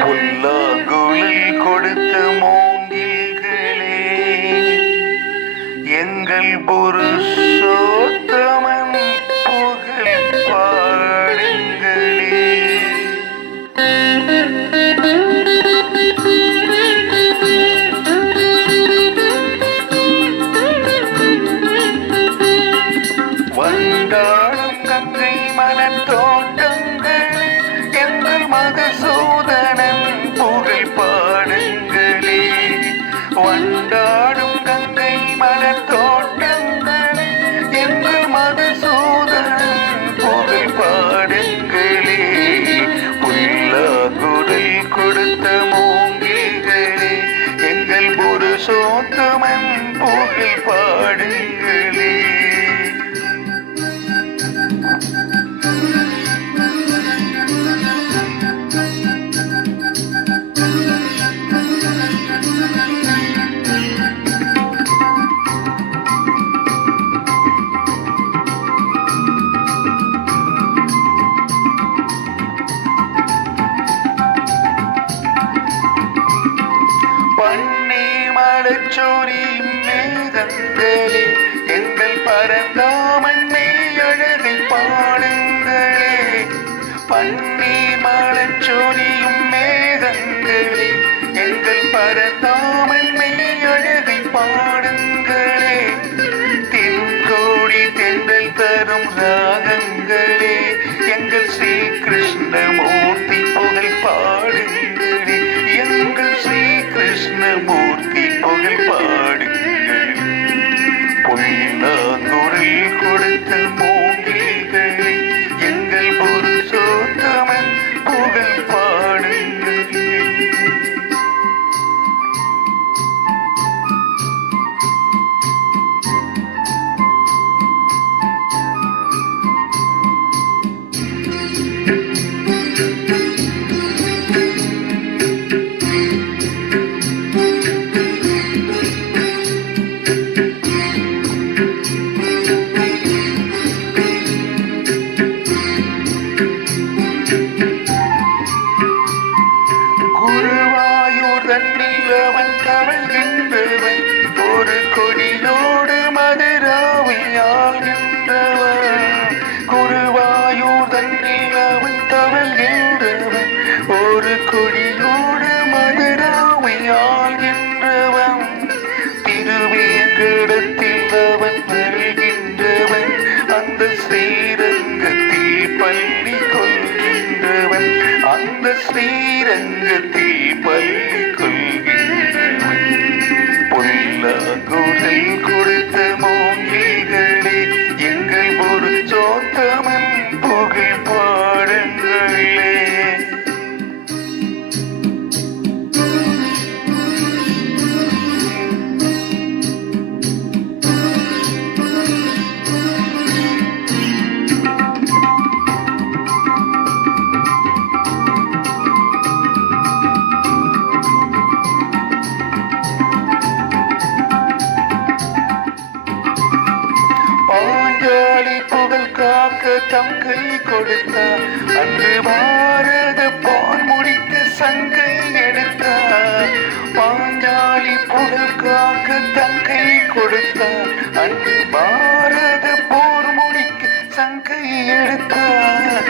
புல்லாங்குழல் கொடுத்த மூங்கில்களே, எங்கள் புருஷோத்தமன் புகழ் பாடுங்களே. வண்டாடும் கங்கை மலர் தோட்டங்களே, எங்கள் மகசூதனன் புகழ் பாடுங்களே. வண்டாடும் கங்கை மலர் தோட்டங்களே, எங்கள் மகசூதனன் புகழ் பாடுங்களே. புல்லாங்குழல் கொடுத்த மூங்கில்களே, எங்கள் புருஷோத்தமன் புகழ் பாடுங்களே. பண்ணி மலச்சோரி மேகங்களே, எங்கள் பரந்தாமன் மெய்யழகை பாடுங்களே. பண்ணி மலச்சோரியும் மேகங்களே, எங்கள் பரந்தாமன் மெய்யழகை பாடுங்களே. தென்கோடி தென்றல் தரும் ராகங்களே, எங்கள் ஸ்ரீ கிருஷ்ணமூர்த்தி புகழ் பாடுங்களே. எங்கள் ஸ்ரீ கிருஷ்ணமூர்த்தி புகழ் பாடுங்கள். புல்லாங்குழல் கொடுத்த மூங்கில்களே, எங்கள் புருஷோத்தமன் புகழ் பாடுங்கள். குருவாயூர் தன்னில் அவன் கவல்கின்றவன், ஒரு கொடியோடு மதுராவை ஆள்கின்றவன். குருவாயூர் தன்னில் அவன் தவழ்கின்றவன், ஒரு கொடியோடு மதுராவை ஆள்கின்றவன். திருவேங்கடத்தில் அவன் வருகின்றவன், அந்த ஸ்ரீரங்கத்தில் பள்ளி கொள்கின்றவன். அந்த ஸ்ரீரங்கத்தில் பள்ளி கொள்கின்றவன். புல்லாங்குழல் கொடுத்த மூங்கில்களே, எங்கள் புருஷோத்தமன் புகழ் பாடுங்களே. பாஞ்சாலி புகழ் காக்க தம் கை கொடுத்தார், அன்று பாரத போர் முடிக்க சங்கை எடுத்தார். பாஞ்சாலி புகழ் காக்க தம் கை கொடுத்தார், அன்று பாரத போர் முடிக்க சங்கை எடுத்தார்.